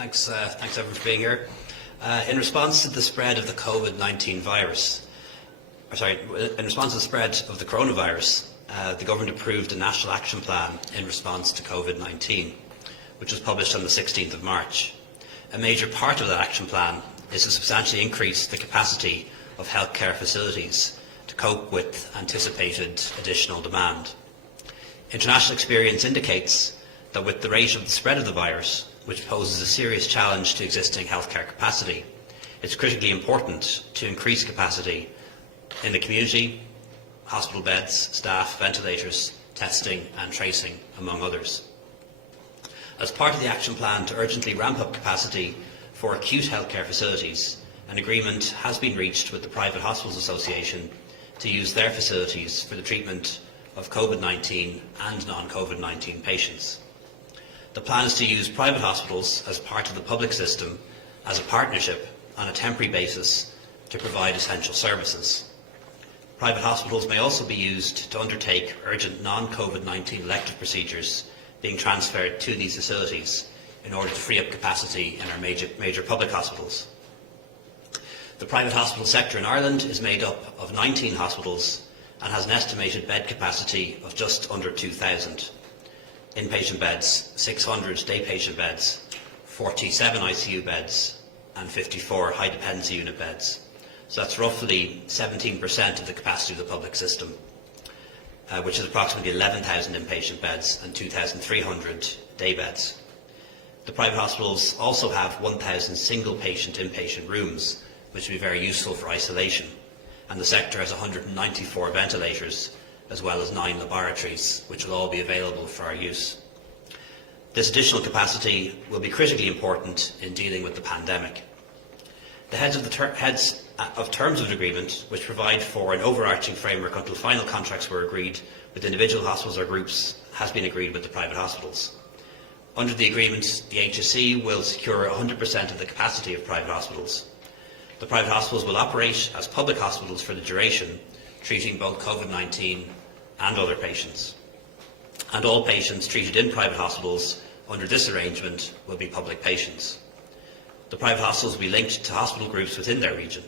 Thanks everyone for being here. In response to the spread of the COVID-19 virus, in response to the spread of the coronavirus, the government approved a national action plan in response to COVID-19, which was published on the 16th of March. A major part of that action plan is to substantially increase the capacity of healthcare facilities to cope with anticipated additional demand. International experience indicates that with the rate of the spread of the virus, which poses a serious challenge to existing healthcare capacity, it's critically important to increase capacity in the community, hospital beds, staff, ventilators, testing and tracing, among others. As part of the action plan to urgently ramp up capacity for acute healthcare facilities, an agreement has been reached with the Private Hospitals Association to use their facilities for the treatment of COVID-19 and non-COVID-19 patients. The plan is to use private hospitals as part of the public system as a partnership on a temporary basis to provide essential services. Private hospitals may also be used to undertake urgent non-COVID-19 elective procedures being transferred to these facilities in order to free up capacity in our major public hospitals. The private hospital sector in Ireland is made up of 19 hospitals and has an estimated bed capacity of just under 2,000. Inpatient beds, 600 day patient beds, 47 ICU beds and 54 high dependency unit beds. So that's roughly 17% of the capacity of the public system, which is approximately 11,000 inpatient beds and 2,300 day beds. The private hospitals also have 1,000 single patient inpatient rooms, which will be very useful for isolation, and the sector has 194 ventilators as well as 9 laboratories, which will all be available for our use. This additional capacity will be critically important in dealing with the pandemic. The heads of terms of an agreement, which provide for an overarching framework until final contracts were agreed with individual hospitals or groups, has been agreed with the private hospitals. Under the agreement, the HSE will secure 100% of the capacity of private hospitals. The private hospitals will operate as public hospitals for the duration, treating both COVID-19 and other patients. And all patients treated in private hospitals under this arrangement will be public patients. The private hospitals will be linked to hospital groups within their region.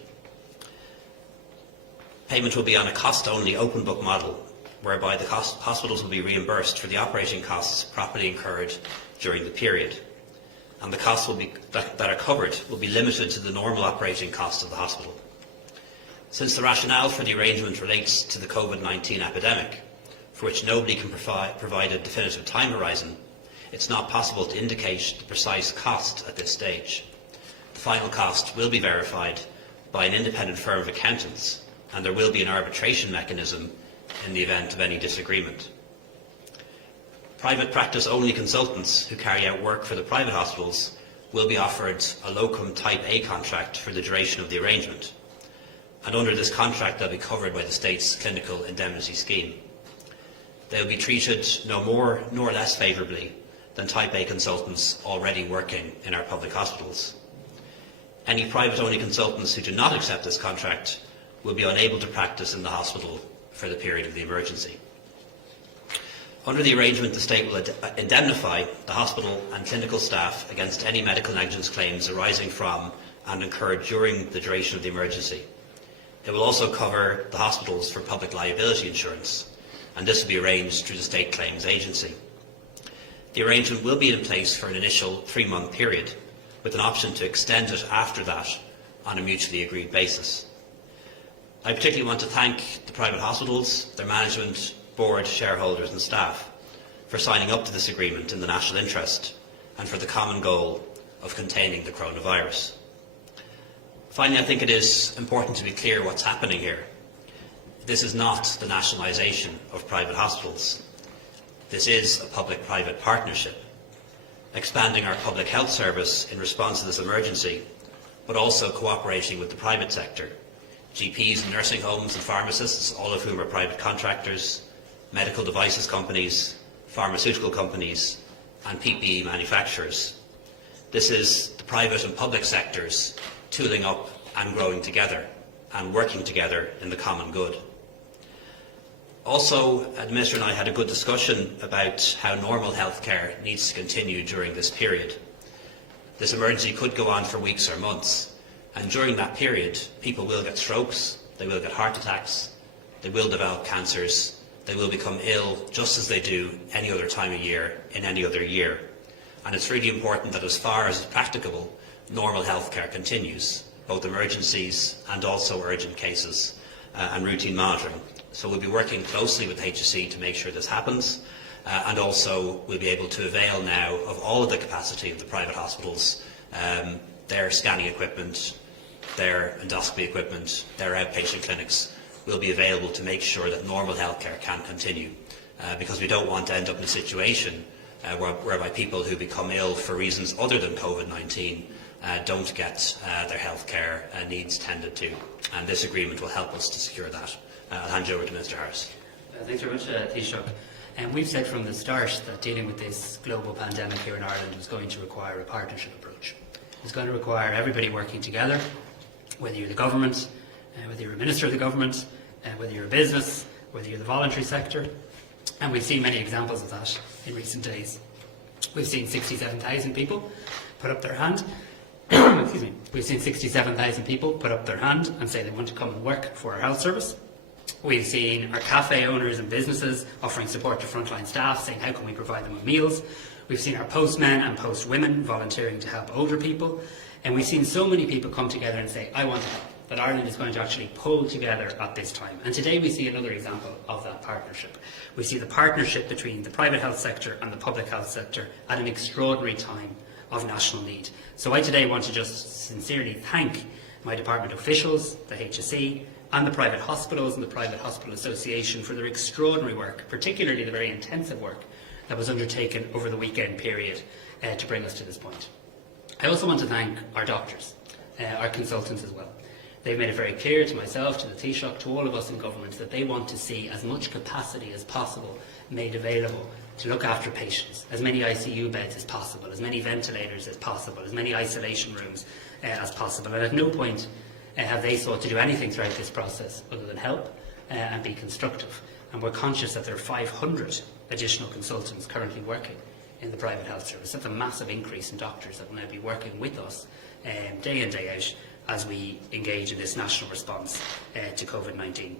Payment will be on a cost-only open book model, whereby the hospitals will be reimbursed for the operating costs properly incurred during the period. And the costs that are covered will be limited to the normal operating costs of the hospital. Since the rationale for the arrangement relates to the COVID-19 epidemic, for which nobody can provide a definitive time horizon, it's not possible to indicate the precise cost at this stage. The final cost will be verified by an independent firm of accountants, and there will be an arbitration mechanism in the event of any disagreement. Private practice-only consultants who carry out work for the private hospitals will be offered a locum Type A contract for the duration of the arrangement, and under this contract they'll be covered by the state's clinical indemnity scheme. They'll be treated no more nor less favourably than Type A consultants already working in our public hospitals. Any private-only consultants who do not accept this contract will be unable to practice in the hospital for the period of the emergency. Under the arrangement, the state will indemnify the hospital and clinical staff against any medical negligence claims arising from and incurred during the duration of the emergency. It will also cover the hospitals for public liability insurance, and this will be arranged through the State Claims Agency. The arrangement will be in place for an initial 3-month period, with an option to extend it after that on a mutually agreed basis. I particularly want to thank the private hospitals, their management, board, shareholders and staff for signing up to this agreement in the national interest and for the common goal of containing the coronavirus. Finally, I think it is important to be clear what's happening here. This is not the nationalisation of private hospitals. This is a public-private partnership, expanding our public health service in response to this emergency, but also cooperating with the private sector, GPs and nursing homes and pharmacists, all of whom are private contractors, medical devices companies, pharmaceutical companies and PPE manufacturers. This is the private and public sectors tooling up and growing together and working together in the common good. Also, the Minister and I had a good discussion about how normal healthcare needs to continue during this period. This emergency could go on for weeks or months, and during that period, people will get strokes, they will get heart attacks, they will develop cancers, they will become ill just as they do any other time of year in any other year. And it's really important that as far as practicable, normal healthcare continues, both emergencies and also urgent cases and routine monitoring. So we'll be working closely with HSE to make sure this happens, and also we'll be able to avail now of all of the capacity of the private hospitals, their scanning equipment, their endoscopy equipment, their outpatient clinics will be available to make sure that normal healthcare can continue, because we don't want to end up in a situation whereby people who become ill for reasons other than COVID-19 don't get their healthcare needs tended to, and this agreement will help us to secure that. I'll hand you over to Minister Harris. Thanks very much, Taoiseach. We've said from the start that dealing with this global pandemic here in Ireland was going to require a partnership approach. It's going to require everybody working together, whether you're the government, whether you're a minister of the government, whether you're a business, whether you're the voluntary sector, and we've seen many examples of that in recent days. We've seen 67,000 people put up their hand. Excuse me. We've seen 67,000 people put up their hand and say they want to come and work for our health service. We've seen our cafe owners and businesses offering support to frontline staff, saying how can we provide them with meals. We've seen our postmen and postwomen volunteering to help older people. And we've seen so many people come together and say, I want to help, that Ireland is going to actually pull together at this time. And today we see another example of that partnership. We see the partnership between the private health sector and the public health sector at an extraordinary time of national need. So I today want to just sincerely thank my department officials, the HSE, and the private hospitals and the Private Hospital Association for their extraordinary work, particularly the very intensive work that was undertaken over the weekend period to bring us to this point. I also want to thank our doctors, our consultants as well. They've made it very clear to myself, to the Taoiseach, to all of us in government that they want to see as much capacity as possible made available to look after patients, as many ICU beds as possible, as many ventilators as possible, as many isolation rooms as possible. And at no point have they sought to do anything throughout this process other than help and be constructive. And we're conscious that there are 500 additional consultants currently working in the private health service. That's a massive increase in doctors that will now be working with us day in, day out as we engage in this national response to COVID-19.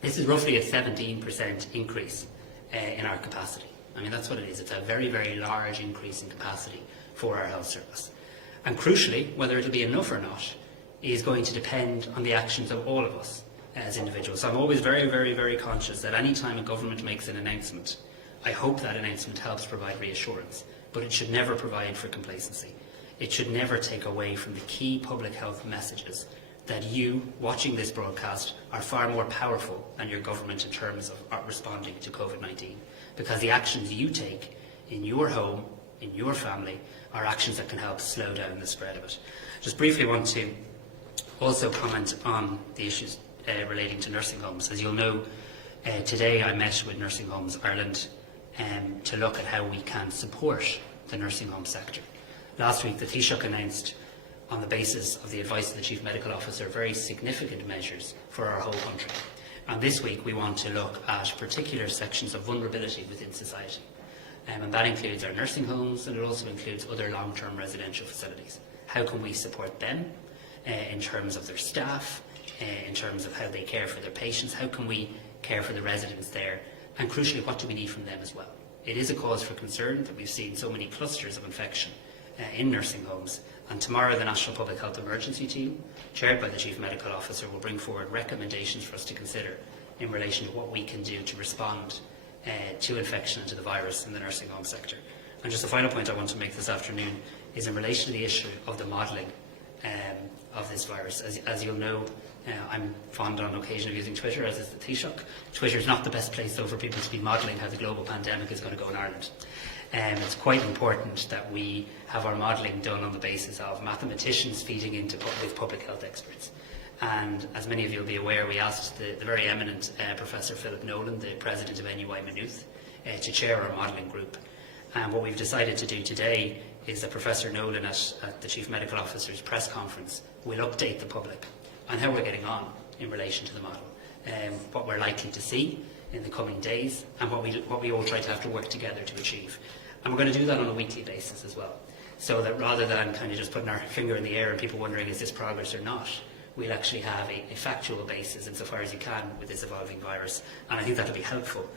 This is roughly a 17% increase in our capacity. I mean, that's what it is. It's a very, very large increase in capacity for our health service. And crucially, whether it'll be enough or not is going to depend on the actions of all of us as individuals. So I'm always very, very, very conscious that any time a government makes an announcement, I hope that announcement helps provide reassurance, but it should never provide for complacency. It should never take away from the key public health messages that you, watching this broadcast, are far more powerful than your government in terms of responding to COVID-19. Because the actions you take in your home, in your family, are actions that can help slow down the spread of it. Just briefly want to also comment on the issues relating to nursing homes. As you'll know, today I met with Nursing Homes Ireland to look at how we can support the nursing home sector. Last week, the Taoiseach announced, on the basis of the advice of the Chief Medical Officer, very significant measures for our whole country. And this week, we want to look at particular sections of vulnerability within society. And that includes our nursing homes, and it also includes other long-term residential facilities. How can we support them in terms of their staff, in terms of how they care for their patients? How can we care for the residents there? And crucially, what do we need from them as well? It is a cause for concern that we've seen so many clusters of infection in nursing homes. And tomorrow the National Public Health Emergency Team, chaired by the Chief Medical Officer, will bring forward recommendations for us to consider in relation to what we can do to respond to infection and to the virus in the nursing home sector. And just the final point I want to make this afternoon is in relation to the issue of the modelling of this virus. As you'll know, I'm fond on occasion of using Twitter, as is the Taoiseach. Twitter is not the best place though for people to be modelling how the global pandemic is going to go in Ireland. It's quite important that we have our modelling done on the basis of mathematicians feeding into with public health experts. And as many of you will be aware, we asked the very eminent Professor Philip Nolan, the president of NUI Maynooth, to chair our modelling group. And what we've decided to do today is that Professor Nolan at the Chief Medical Officer's press conference will update the public on how we're getting on in relation to the model, what we're likely to see in the coming days, and what we all try to have to work together to achieve. And we're going to do that on a weekly basis as well. so that rather than kind of just putting our finger in the air and people wondering is this progress or not, we'll actually have a factual basis insofar as you can with this evolving virus. And I think that will be helpful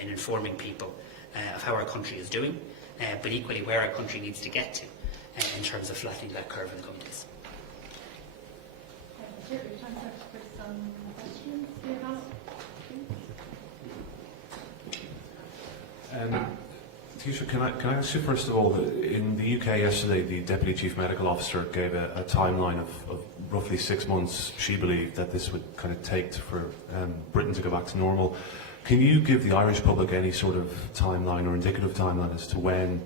in informing people of how our country is doing, but equally where our country needs to get to in terms of flattening that curve in the coming days. Sure, we have time for some questions. Taoiseach, can I ask you first of all, that in the UK yesterday the Deputy Chief Medical Officer gave a timeline of roughly 6 months she believed that this would kind of take for Britain to go back to normal. Can you give the Irish public any sort of timeline or indicative timeline as to when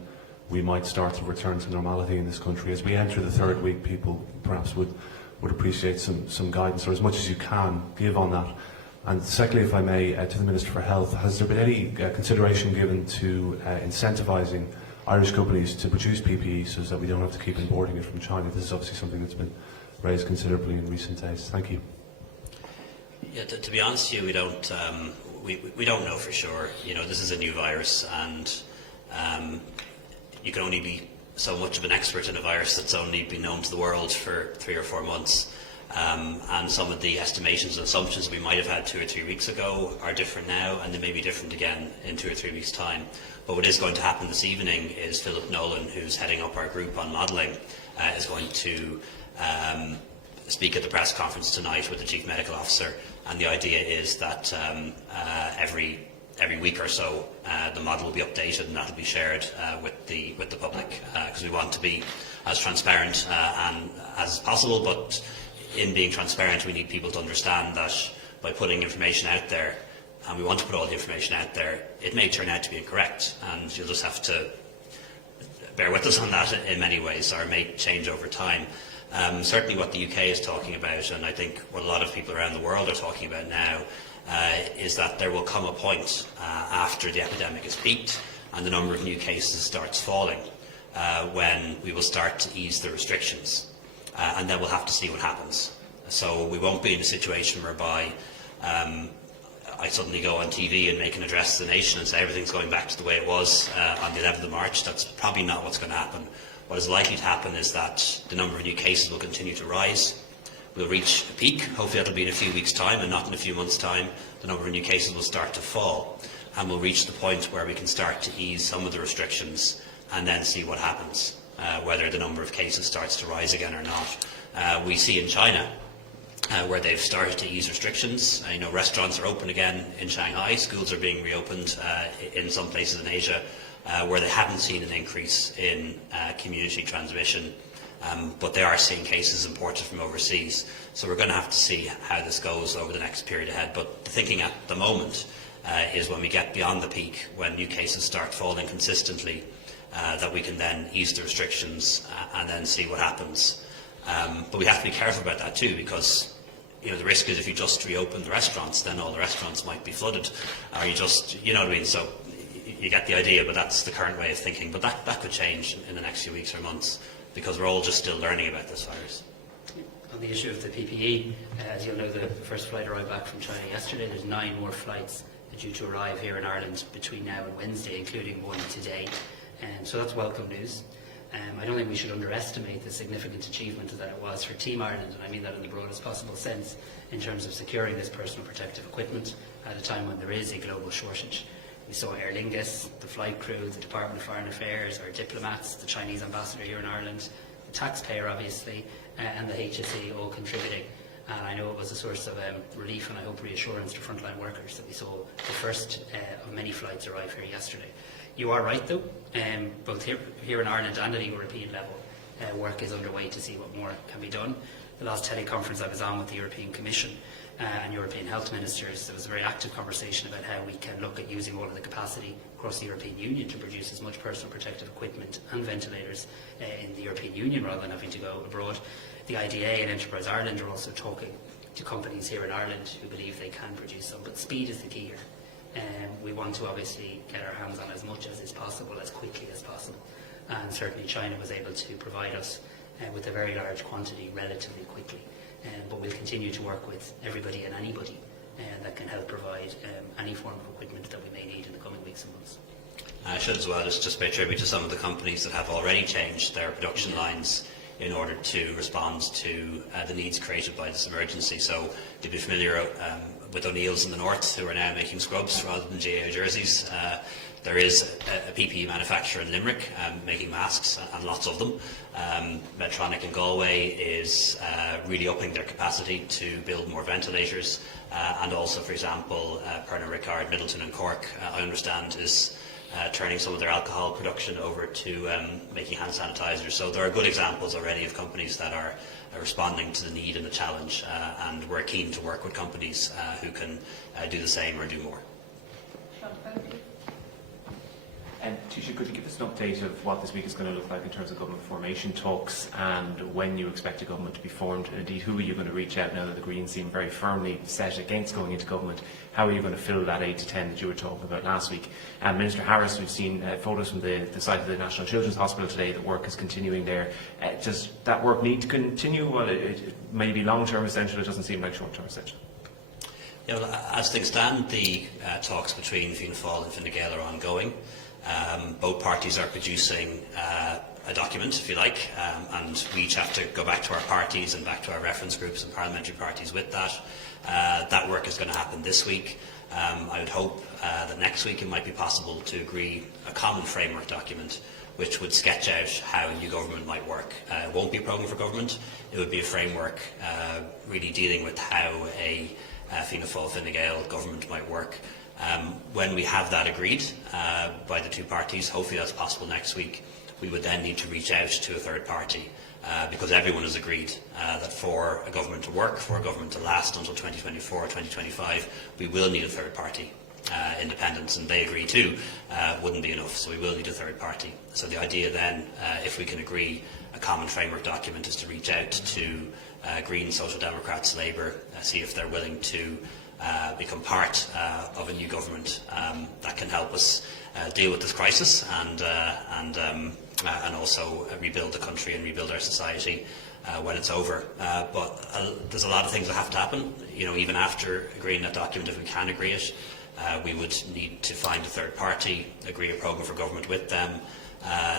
we might start to return to normality in this country? As we enter the third week, people perhaps would appreciate some guidance, or as much as you can give on that. And secondly, if I may, to the Minister for Health, has there been any consideration given to incentivising Irish companies to produce PPE so that we don't have to keep importing it from China? This is obviously something that's been raised considerably in recent days. Thank you. Yeah, to be honest with you, we don't know for sure. You know, this is a new virus, and you can only be so much of an expert in a virus that's only been known to the world for 3 or 4 months. And some of the estimations and assumptions we might have had 2 or 3 weeks ago are different now, and they may be different again in 2 or 3 weeks' time. But what is going to happen this evening is Philip Nolan, who's heading up our group on modelling, is going to speak at the press conference tonight with the Chief Medical Officer, and the idea is that every week or so the model will be updated and that will be shared with the public, because we want to be as transparent and as possible, but in being transparent we need people to understand that by putting information out there, and we want to put all the information out there, it may turn out to be incorrect, and you'll just have to bear with us on that in many ways, or it may change over time. Certainly what the UK is talking about, and I think what a lot of people around the world are talking about now, is that there will come a point after the epidemic is peaked and the number of new cases starts falling, when we will start to ease the restrictions, and then we'll have to see what happens. So we won't be in a situation whereby I suddenly go on TV and make an address to the nation and say everything's going back to the way it was on the 11th of March. That's probably not what's going to happen. What is likely to happen is that the number of new cases will continue to rise. We'll reach a peak, hopefully that'll be in a few weeks' time and not in a few months' time. The number of new cases will start to fall, and we'll reach the point where we can start to ease some of the restrictions and then see what happens, whether the number of cases starts to rise again or not. We see in China, where they've started to ease restrictions. Restaurants are open again in Shanghai, schools are being reopened in some places in Asia, where they haven't seen an increase in community transmission, but they are seeing cases imported from overseas. So we're going to have to see how this goes over the next period ahead. But the thinking at the moment is when we get beyond the peak, when new cases start falling consistently, that we can then ease the restrictions and then see what happens. But we have to be careful about that too, because the risk is if you just reopen the restaurants, then all the restaurants might be flooded, or you just, you know what I mean. So you get the idea, but that's the current way of thinking. But that could change in the next few weeks or months, because we're all just still learning about this virus. On the issue of the PPE, as you'll know, the first flight arrived back from China yesterday. There's 9 more flights due to arrive here in Ireland between now and Wednesday, including one today. So that's welcome news. I don't think we should underestimate the significant achievement that it was for Team Ireland, and I mean that in the broadest possible sense, in terms of securing this personal protective equipment at a time when there is a global shortage. We saw Aer Lingus, the flight crew, the Department of Foreign Affairs, our diplomats, the Chinese ambassador here in Ireland, the taxpayer obviously, and the HSE all contributing. And I know it was a source of relief and I hope reassurance to frontline workers that we saw the first of many flights arrive here yesterday. You are right though, both here in Ireland and at a European level, work is underway to see what more can be done. The last teleconference I was on with the European Commission and European health ministers, there was a very active conversation about how we can look at using all of the capacity across the European Union to produce as much personal protective equipment and ventilators in the European Union rather than having to go abroad. The IDA and Enterprise Ireland are also talking to companies here in Ireland who believe they can produce some, but speed is the key here. We want to obviously get our hands on as much as is possible, as quickly as possible. And certainly China was able to provide us with a very large quantity relatively quickly. But we'll continue to work with everybody and anybody that can help provide any form of equipment that we may need in the coming weeks and months. I should as well just pay tribute to some of the companies that have already changed their production lines in order to respond to the needs created by this emergency. So you'll be familiar with O'Neill's in the north, who are now making scrubs rather than GAO jerseys. There is a PPE manufacturer in Limerick making masks, and lots of them. Medtronic in Galway is really upping their capacity to build more ventilators, and also, for example, Pernod Ricard, Middleton and Cork, I understand, is turning some of their alcohol production over to making hand sanitizers. So there are good examples already of companies that are responding to the need and the challenge, and we're keen to work with companies who can do the same or do more. And Taoiseach, could you give us an update of what this week is going to look like in terms of government formation talks, and when you expect a government to be formed, and indeed who are you going to reach out now that the Greens seem very firmly set against going into government? How are you going to fill that 8 to 10 that you were talking about last week? And Minister Harris, we've seen photos from the site of the National Children's Hospital today that work is continuing there. Does that work need to continue? Well, it may be long-term essential, it doesn't seem like short-term essential. Yeah, well, as things stand, the talks between Fianna Fáil and Fine Gael are ongoing. Both parties are producing a document, if you like, and we each have to go back to our parties and back to our reference groups and parliamentary parties with that. That work is going to happen this week. I would hope that next week it might be possible to agree a common framework document which would sketch out how a new government might work. It won't be a programme for government, it would be a framework really dealing with how a Fianna Fáil Fine Gael government might work. When we have that agreed by the two parties, hopefully that's possible next week, we would then need to reach out to a third party, because everyone has agreed that for a government to work, for a government to last until 2024 or 2025, we will need a third party. Independence, and they agree too, wouldn't be enough, so we will need a third party. So the idea then, if we can agree a common framework document, is to reach out to Greens, Social Democrats, Labour, see if they're willing to become part of a new government that can help us deal with this crisis and also rebuild the country and rebuild our society when it's over. But there's a lot of things that have to happen. You know, even after agreeing that document, if we can agree it, we would need to find a third party, agree a programme for government with them,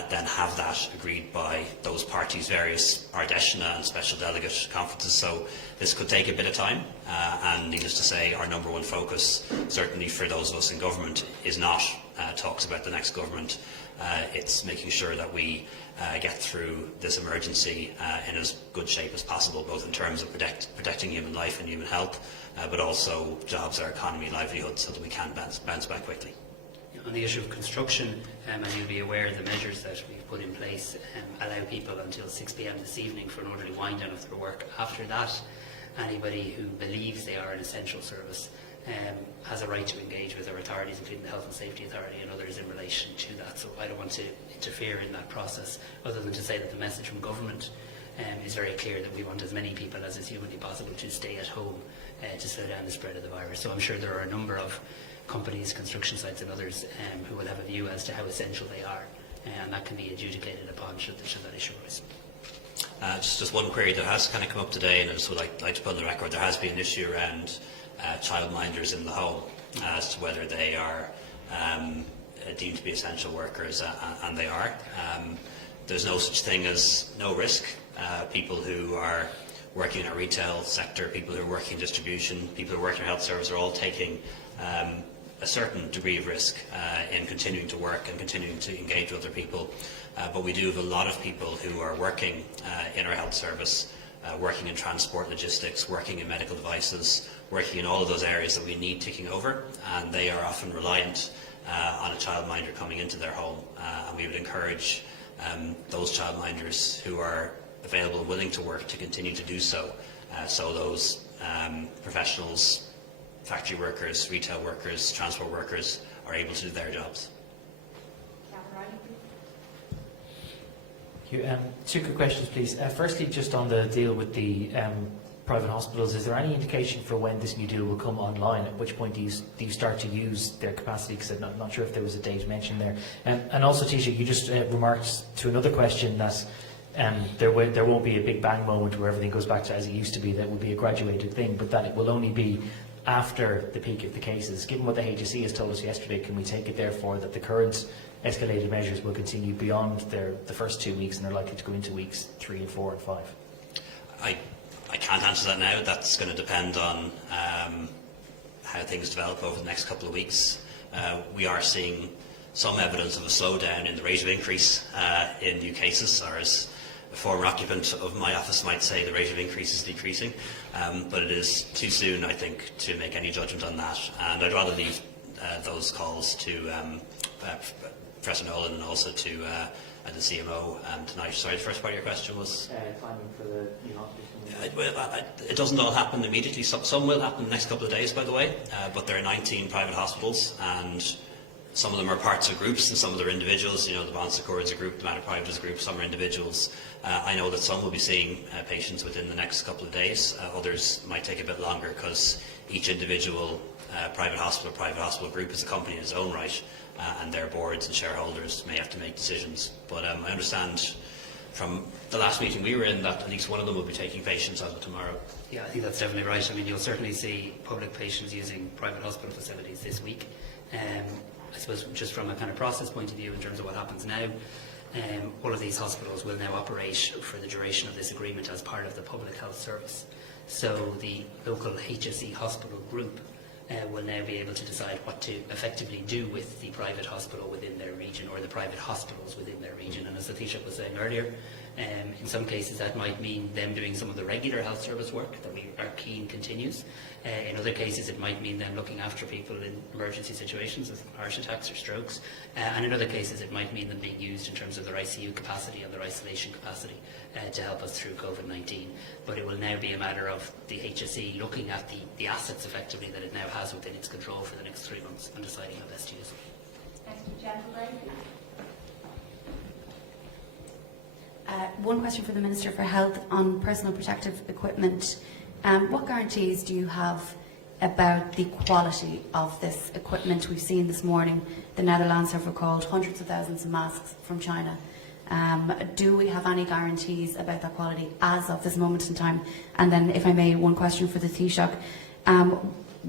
then have that agreed by those parties' various Ardeshna and special delegate conferences. So this could take a bit of time, and needless to say, our number one focus, certainly for those of us in government, is not talks about the next government. It's making sure that we get through this emergency in as good shape as possible, both in terms of protecting human life and human health, but also jobs, our economy, livelihoods, so that we can bounce back quickly. On the issue of construction, as you'll be aware, the measures that we've put in place allow people until 6 p.m. this evening for an orderly wind down of their work. After that, anybody who believes they are an essential service has a right to engage with our authorities, including the Health and Safety Authority and others, in relation to that. So I don't want to interfere in that process, other than to say that the message from government is very clear that we want as many people as is humanly possible to stay at home to slow down the spread of the virus. So I'm sure there are a number of companies, construction sites and others who will have a view as to how essential they are, and that can be adjudicated upon should that issue arise. Just one query that has kind of come up today, and I just would like to put on the record, there has been an issue around childminders in the home as to whether they are deemed to be essential workers, and they are. There's no such thing as no risk. People who are working in our retail sector, people who are working in distribution, people who are working in health service are all taking a certain degree of risk in continuing to work and continuing to engage with other people. But we do have a lot of people who are working in our health service, working in transport logistics, working in medical devices, working in all of those areas that we need ticking over, and they are often reliant on a childminder coming into their home. And we would encourage those childminders who are available and willing to work to continue to do so. So those professionals, factory workers, retail workers, transport workers are able to do their jobs. Thank you. Two quick questions, please. Firstly, just on the deal with the private hospitals, is there any indication for when this new deal will come online? At which point do you start to use their capacity? Because I'm not sure if there was a date mentioned there. And also, Taoiseach, you just remarked to another question that there won't be a big bang moment where everything goes back to as it used to be. That will be a graduated thing, but that it will only be after the peak of the cases. Given what the HSE has told us yesterday, can we take it therefore that the current escalated measures will continue beyond the first 2 weeks and are likely to go into weeks 3 and 4 and 5? I can't answer that now. That's going to depend on how things develop over the next couple of weeks. We are seeing some evidence of a slowdown in the rate of increase in new cases, or as a former occupant of my office might say, the rate of increase is decreasing. But it is too soon, I think, to make any judgment on that. And I'd rather leave those calls to Professor Nolan and also to the CMO tonight. Sorry, the first part of your question was? Timing for the new hospital. It doesn't all happen immediately. Some will happen in the next couple of days, by the way, but there are 19 private hospitals, and some of them are parts of groups and some of them are individuals. You know, the Bon Secours is a group, the Mater Private is a group, some are individuals. I know that some will be seeing patients within the next couple of days. Others might take a bit longer because each individual private hospital group is a company in its own right, and their boards and shareholders may have to make decisions. But I understand from the last meeting we were in that at least one of them will be taking patients as of tomorrow. Yeah, I think that's definitely right. I mean, you'll certainly see public patients using private hospital facilities this week. I suppose just from a kind of process point of view in terms of what happens now, all of these hospitals will now operate for the duration of this agreement as part of the public health service. So the local HSE hospital group will now be able to decide what to effectively do with the private hospital within their region, or the private hospitals within their region. And as the Taoiseach was saying earlier, in some cases that might mean them doing some of the regular health service work that we are keen continues. In other cases it might mean them looking after people in emergency situations, as heart attacks or strokes. And in other cases it might mean them being used in terms of their ICU capacity and their isolation capacity to help us through COVID-19. But it will now be a matter of the HSE looking at the assets effectively that it now has within its control for the next 3 months and deciding how best to use them. Thank you, gentlemen. One question for the Minister for Health on personal protective equipment. What guarantees do you have about the quality of this equipment? We've seen this morning the Netherlands have recalled hundreds of thousands of masks from China. Do we have any guarantees about that quality as of this moment in time? And then, if I may, one question for the Taoiseach.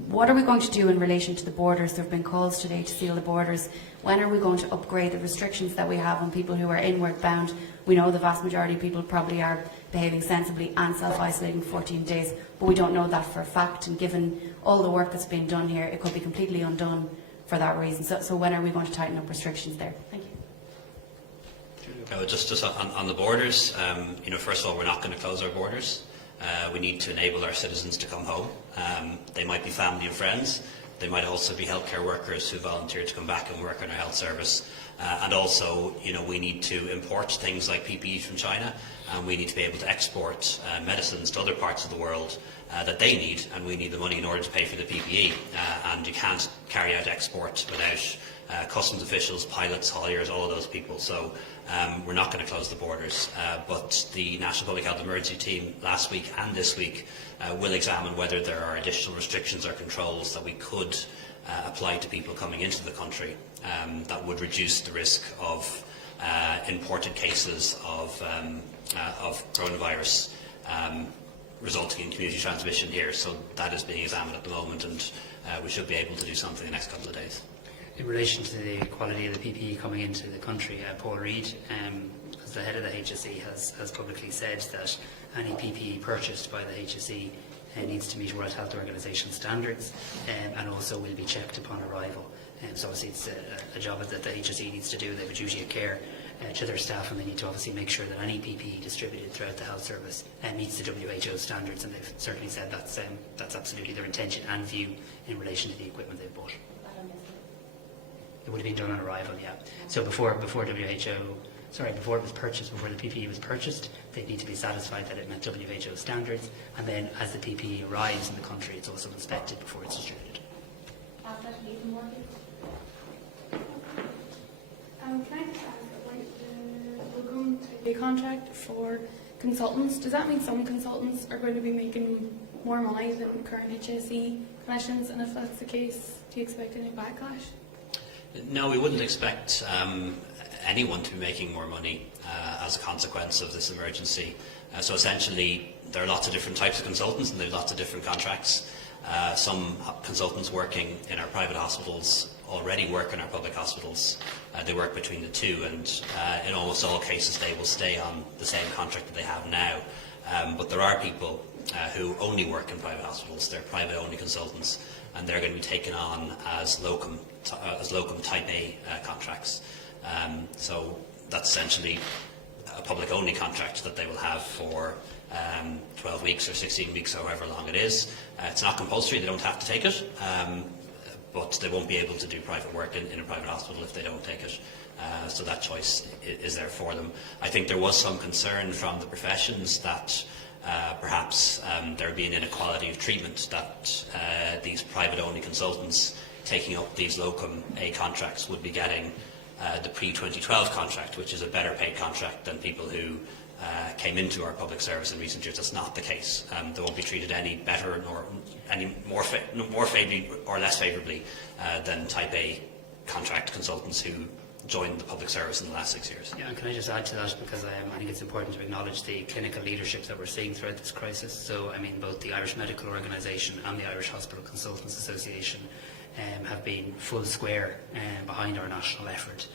What are we going to do in relation to the borders? There have been calls today to seal the borders. When are we going to upgrade the restrictions that we have on people who are inward bound? We know the vast majority of people probably are behaving sensibly and self-isolating 14 days, but we don't know that for a fact, and given all the work that's been done here, it could be completely undone for that reason. So when are we going to tighten up restrictions there? Thank you. Just on the borders, first of all, we're not going to close our borders. We need to enable our citizens to come home. They might be family and friends. They might also be healthcare workers who volunteer to come back and work in our health service. And also, we need to import things like PPE from China, and we need to be able to export medicines to other parts of the world that they need, and we need the money in order to pay for the PPE. And you can't carry out export without customs officials, pilots, hauliers, all of those people. So we're not going to close the borders. But the National Public Health Emergency Team last week and this week will examine whether there are additional restrictions or controls that we could apply to people coming into the country that would reduce the risk of imported cases of coronavirus resulting in community transmission here. So that is being examined at the moment, and we should be able to do something in the next couple of days. In relation to the quality of the PPE coming into the country, Paul Reid, as the head of the HSE, has publicly said that any PPE purchased by the HSE needs to meet World Health Organization standards, and also will be checked upon arrival. So obviously it's a job that the HSE needs to do. They have a duty of care to their staff, and they need to obviously make sure that any PPE distributed throughout the health service meets the WHO standards, and they've certainly said that's absolutely their intention and view in relation to the equipment they've bought. It would have been done on arrival, yeah. So before it was purchased, before the PPE was purchased, they need to be satisfied that it met WHO standards, and then as the PPE arrives in the country, it's also inspected before it's distributed. Can I just ask about the Locum Tenens contract for consultants? Does that mean some consultants are going to be making more money than current HSE clinicians? And if that's the case, do you expect any backlash? No, we wouldn't expect anyone to be making more money as a consequence of this emergency. So essentially, there are lots of different types of consultants and there are lots of different contracts. Some consultants working in our private hospitals already work in our public hospitals. They work between the two, and in almost all cases they will stay on the same contract that they have now. But there are people who only work in private hospitals. They're private only consultants, and they're going to be taken on as locum type A contracts. So that's essentially a public only contract that they will have for 12 weeks or 16 weeks, however long it is. It's not compulsory, they don't have to take it, but they won't be able to do private work in a private hospital if they don't take it. So that choice is there for them. I think there was some concern from the professions that perhaps there would be an inequality of treatment, that these private only consultants taking up these locum A contracts would be getting the pre-2012 contract, which is a better paid contract than people who came into our public service in recent years. That's not the case. They won't be treated any better nor any more favourably or less favourably than type A contract consultants who joined the public service in the last 6 years. Yeah, and can I just add to that, because I think it's important to acknowledge the clinical leadership that we're seeing throughout this crisis. So, I mean, both the Irish Medical Organisation and the Irish Hospital Consultants Association have been full square behind our national effort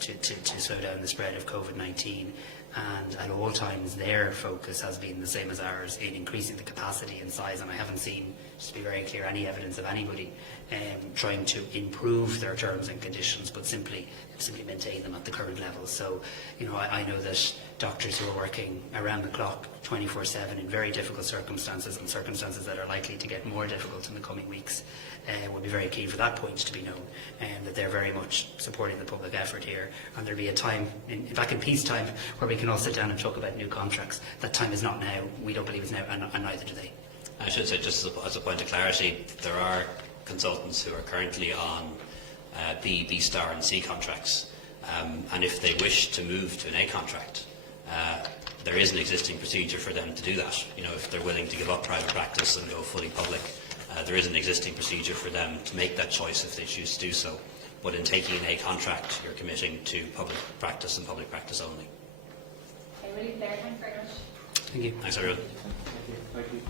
to slow down the spread of COVID-19. And at all times their focus has been the same as ours in increasing the capacity and size, and I haven't seen, just to be very clear, any evidence of anybody trying to improve their terms and conditions, but simply maintain them at the current level. So, you know, I know that doctors who are working around the clock 24/7 in very difficult circumstances, and circumstances that are likely to get more difficult in the coming weeks, will be very keen for that point to be known, and that they're very much supporting the public effort here. And there'll be a time, in fact in peacetime, where we can all sit down and talk about new contracts. That time is not now. We don't believe it's now, and neither do they. I should say, just as a point of clarity, there are consultants who are currently on B, B-star and C contracts, and if they wish to move to an A contract, there is an existing procedure for them to do that. You know, if they're willing to give up private practice and go fully public, there is an existing procedure for them to make that choice if they choose to do so. But in taking an A contract, you're committing to public practice and public practice only. Okay, we'll leave it there. Thanks very much. Thank you. Thanks, everyone. Thank you.